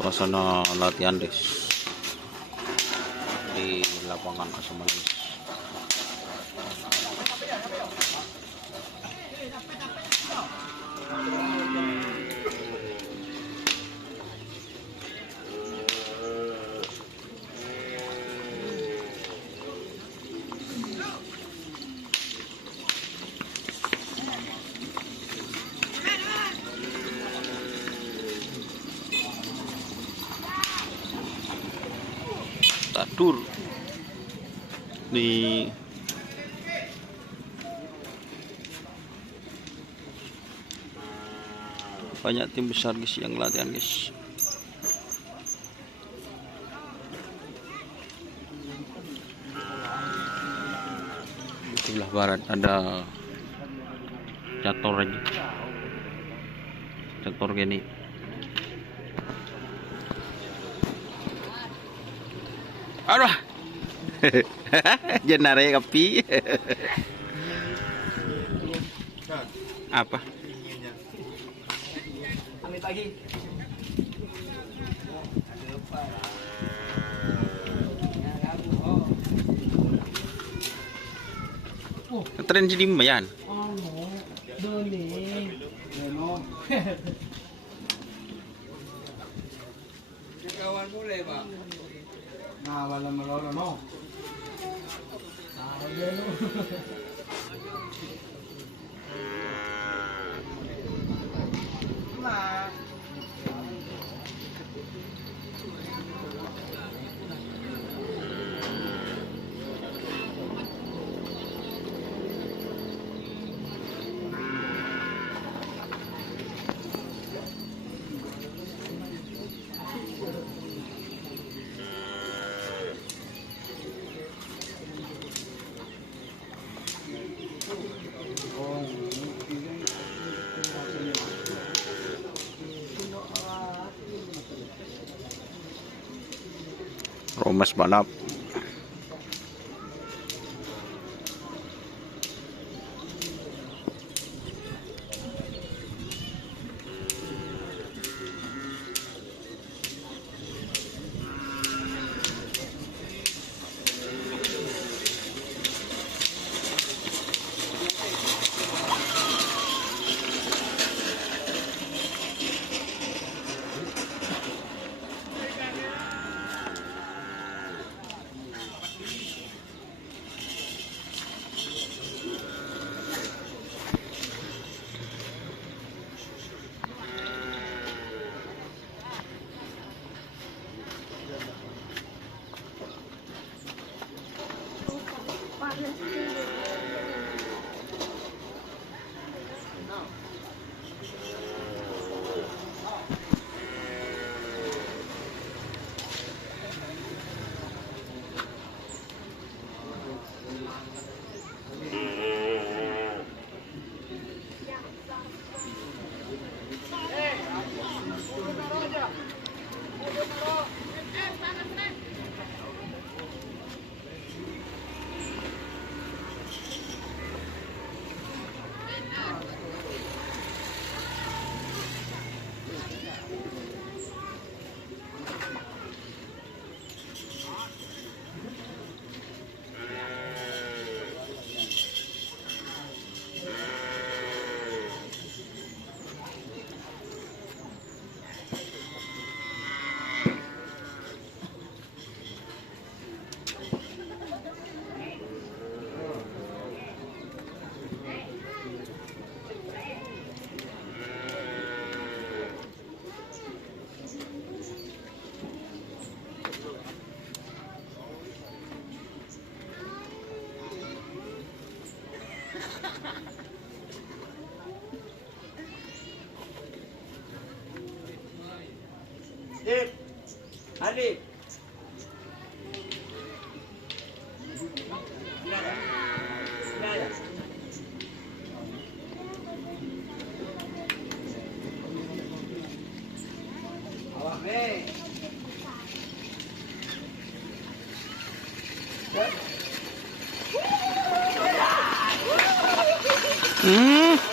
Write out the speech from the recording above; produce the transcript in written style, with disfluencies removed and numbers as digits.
suasana latihan guys di lapangan Asam Manis. Tadur di banyak tim besar guys yang latihan guys. Di sebelah barat ada catur gini. Aduh, jenare kopi. Apa? Amit pagi. Tren jadi lumayan. Oh no, doni. No. Kawan boleh pak. Nah, wala malolo no. Taro delo. Nah. Romas balap. Dip. Adip. Awak Hmm.